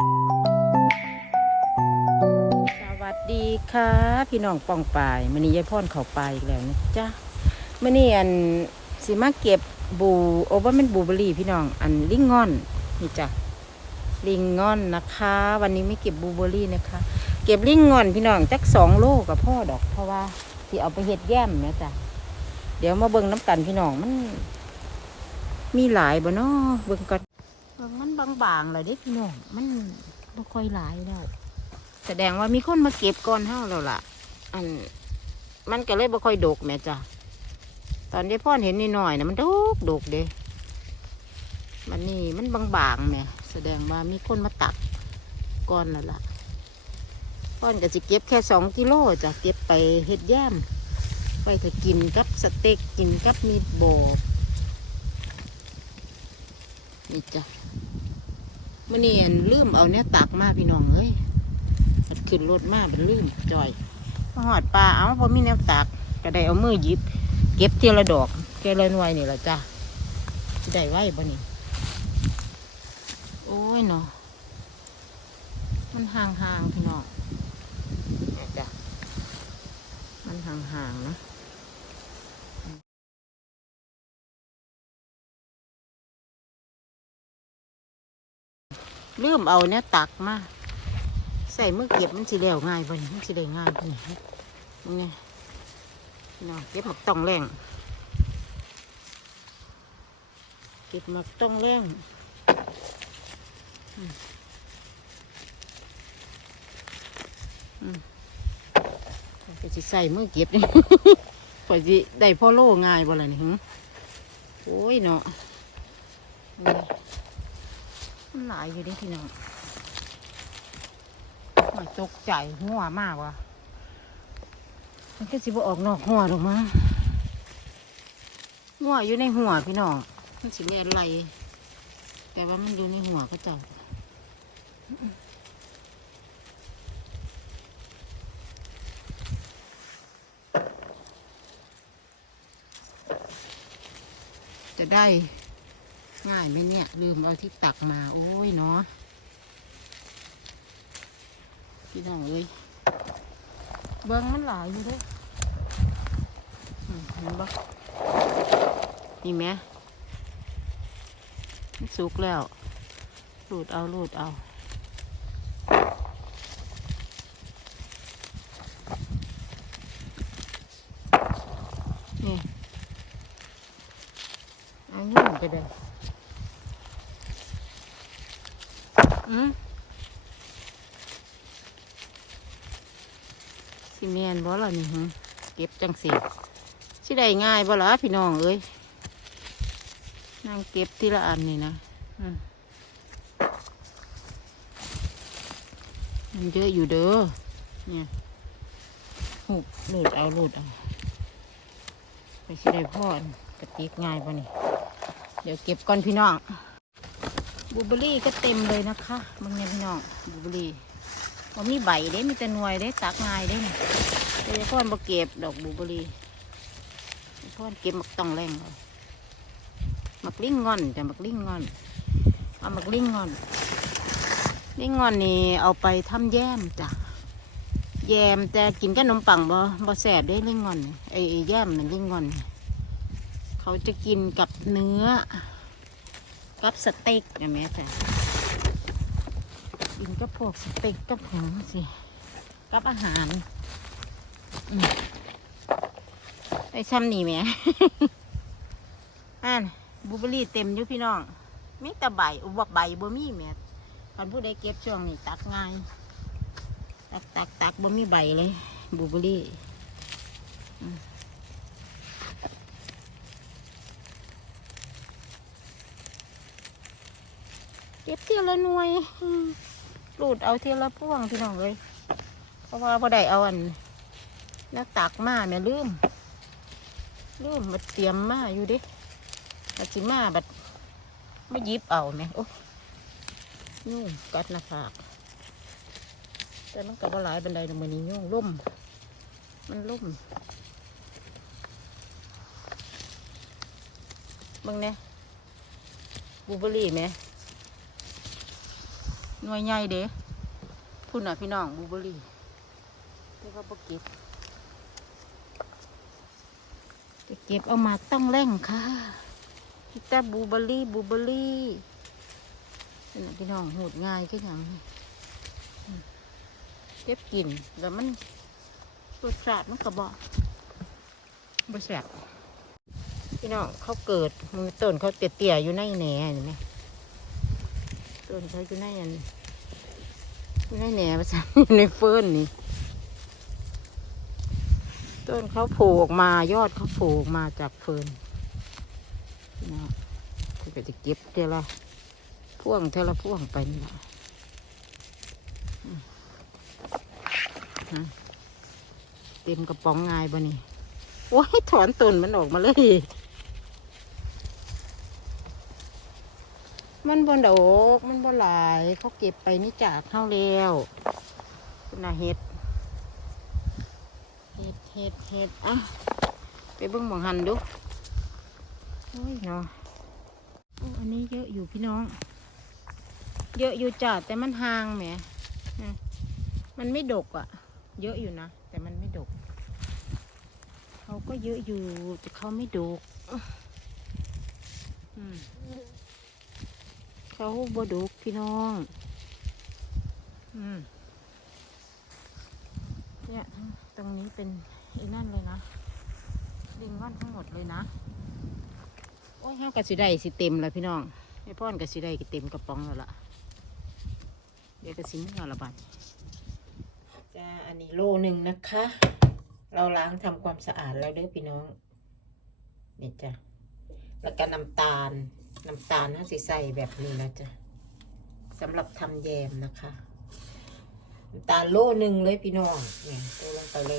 สวัสดีค่ะ พี่น้องปองปายมันนี้ยายพ่อนเขาไปอีกแล้วนะจ๊ะมันนี้อันสิมาเก็บบูโอเว่ามันบูเบอรี่พี่น้องอันลิงงอนนี่จ้ะลิงงอนนะคะ วันนี้ไม่เก็บบูเบอรี่นะคะ เก็บลิงงอนพี่น้องจักสองโลกับพ่อดอกเพราะว่าที่เอาไปเฮ็ดแย้มนะจ๊ะเดี๋ยวมาเบิ่งน้ำกันพี่น้องมัน มีหลายบ่เนาะเบิ่งก่อน มันบางๆเลยเด้พี่น้องมันบ่ค่อยหลายแล้ว แสดงว่ามีคนมาเก็บก่อนเฮาแล้วล่ะ อัน มันก็เลยบ่ค่อยดกแม่จ้ะตอนนี้พ่อเห็นนิดหน่อยนะมันดกดกเด้มันนี่มันบางๆแม่แสดงว่ามีคนมาตักก่อนแล้วล่ะพ่อนก็จะเก็บแค่สองกิโลจ้ะเก็บไปเฮ็ดย่ามไปถอะกินกับสเต็กกินกับมีดบอบนี่จ้ะ มื่อนี้อันลืมเอาเนี่ยตักมาพี่น้องเอ้ยขึ้นรถมาเป็นลื่นจ่อยหอดปลาเอาพอมีแนวตักก็ได้เอามือหยิบ เก็บเทียละดอกแกละหน่วยนี่แหละจ้ะสิได้ไว้บ่นี่โอ้ยเนาะมันห่างๆพี่น้องนะจ้ะมันห่างๆนะ ลืมเอาเนี่ยตักมาใส่มือเก็บมันสิแล้วง่ายบ่นี่มันสิได้ง่ายบ่นี่นี่ไงพี่น้องเก็บหมักต้องแรงเก็บหมักต้องแรงอืมอืมก็สิใส่มือเก็บนี่ข่อยสิได้พ่อโล่ง่ายบ่ล่ะนี่หึโอ้ยเนาะ มันหลายอยู่ดิพี่น้องโอ้ยตกใจหัวมากว่ะมันก็สิบออกนอกหัวหรอกมั้งหัวอยู่ในหัวพี่น้องมันสิเรียนไร แต่ว่ามันอยู่ในหัวก็เจ้าจะได้ ง่ายไหมเนี่ย ลืมเอาที่ตักมา โอ้ยเนาะพี่น้องเอ้ยเบิ้งมันหลายอยู่ด้วยเห็นบ่นี่แหม่มันสุกแล้วรูดเอารูดเอานี่เอันนี้ไปเลย อืมสิเมนบ่ล่ะนี่หึเก็บจังสิสิได้ง่ายบ่ล่ะพี่น้องเอ้ยนั่งเก็บทีละอันนี่นะมันเยอะอยู่เด้อเนี่ยหูบหลุดเอาหลุดเอาไปสิได้พ่อกระติกง่ายป่ะนี่ เดี๋ยวเก็บก่อนพี่น้อง บูเบอรี่ก็เต็มเลยนะคะมึงเนี่ยพี่น้องบูเบอรี่ว่ามีใบเด้ มีแต่หน่วยเด้ ตักง่ายเด้นี่แต่พ่อนบ่เก็บดอกบูเบอร์รี่พ่อนเก็บมักต้องแรงเลยมักลิ้งงอนแต่มักลิ้งงอนเอามักลิ้งงอนลิ้งงอนนี่เอาไปทำแยมจ้ะแยมแต่กินกับขนมปังบ่บ่แสบได้ลิ้งงอนไอ้แยมนั่นลิ้งงอน เขาจะกินกับเนื้อ กับสเต็กนะแม่แต่กินกับพวกสเต็กกับหางสิกับอาหารไอ้ซ้ำนี่แม่อ่านบลูเบอรี่เต็มอยู่พี่น้องมีแต่ใบอุบใบบ่มีแม่คันผู้ใดเก็บช่วงนี้ตักง่าย ตักตักตักบ่มีใบเลยบลูเบอร์รี่อืมเก็บเทียละหน่วยอืมรูดเอาเทียละพ่วงพี่น้องเลยเพราะว่าพอได้เอาอันแล้วตักมาแม่ลืมลืมมาเตรียมมาอยู่ดิมาจิมาบัดไม่ยิบเอาแม่โอ้ยุ่งกัดหน้าผากแต่มันกับว่าหลายบันไดตรงมือนี้ยุ่งล่ม มันล่มบางเนี่ยบูเบอรี่ไหม หน่วยใหญ่เด้พุ่นน่ะพี่น้องบูเบอรี่แต่ว่าบ่เก็บจะเก็บเอามาต้องแร่งค่ะพี่แต่บูเบอรี่บูเบอรี่นี่พี่น้องหูดง่ายก็อย่างเก็บกินแล้วมันรสชาติมันก็บอกบ่แซ่บพี่น้องเขาเกิดมือต้นเขาเตี้ยๆอยู่ในแหน่เห็นไหม ต้นเขาอยู่ในอันอยู่ในแหน่ภาษาอยู่ในเฟิร์นนี่ ต้นเขาโผล่ออกมายอดเขาโผล่ออกมาจากเฟิร์นนะเขาก็จะเก็บเท่าละพ่วงเท่าละพ่วงไปนี่ละอืมฮะเต็มกระป๋องงายบ่นี่โอ้ยถอนต้นมันออกมาเลย มันบนดอกมันบ่หลาย เขาเก็บไปนี่จากเข้าแล้วนะเห็ดเห็ดเห็ดเห็ดอะไปเบิ่งหมองหันดูโอ้ยเนาะอ้อันนี้เยอะอยู่พี่น้อง เยอะอยู่จ้ะแต่มันห่างแหมมมันไม่ดกอะ่ะ เยอะอยู่นะ แต่มันไม่ดก เขาก็เยอะอยู่แต่เขาไม่ดก อืม เขาบดกพี่น้องอืมเนี่ยทั้งตรงนี้เป็นไอ้นั่นเลยนะลิงว่านทั้งหมดเลยนะ โอ้ยเฮากะสิได้สิเต็มแล้วพี่น้องไอ้พ่อนกะสิได้ก็เต็มกระป๋องแล้วล่ะ เดี๋ยวกะสิไม่เอาละบัดจ้าอันนี้โลหนึ่งนะคะ เราล้างทำความสะอาดแล้วเด้อพี่น้องนี่จ้ะแล้วก็น้ำตาล น้ำตาลน่าสิใส่แบบนี้นะจ๊ะสำหรับทำแยมนะคะน้ำตาลโลหนึ่งเลยพี่น้องเนี่ยตัวลงไปเล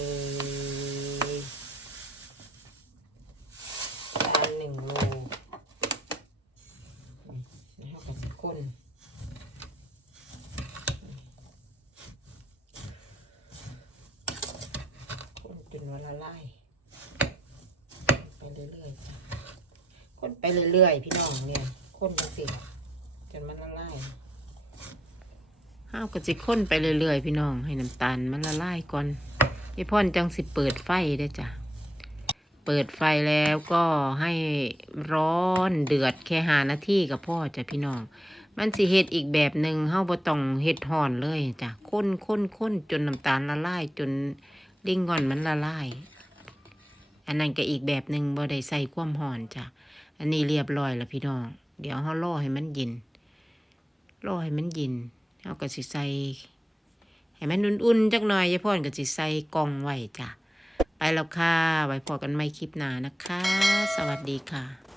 ยน้ำตาลหนึ่งโลนี่แล้วก็สิก้นก้นจนวันละลายไปเรื่อยๆจ้ะ ก้นไปเรื่อยๆ พี่น้องเนี่ยก้นจังสิจนมันละลายห้าวก็สิข้นไปเรื่อยๆ พี่น้อง ให้น้ำตาลมันละลายก่อนไอ้พ่อนจังสิเปิดไฟได้จ้ะ เปิดไฟแล้วก็ให้ร้อนเดือดแค่หานาทีกับพ่อจ้ะพี่น้อง มันสิเฮ็ดอีกแบบหนึ่งเฮาบ่ต้องเฮ็ดห่อนเลยจ้ะข้นข้นข้นจนน้ำตาลละลายจนลิงงอนมันละลาย อันนั้นก็อีกแบบหนึ่งบ่ได้ใส่ความห่อนจ้ะ อันนี้เรียบร้อยแล้วพี่น้อง เดี๋ยวเขารอให้มันเย็นล่อให้มันเย็นเอาก็สิใส่ให้มันอุ่นๆจักหน่อยยายพ่อนก็สิใส่กล่องไว้จ้ะ ไปแล้วค่ะ ไว้พอกันไม่คลิปหน้านะคะ สวัสดีค่ะ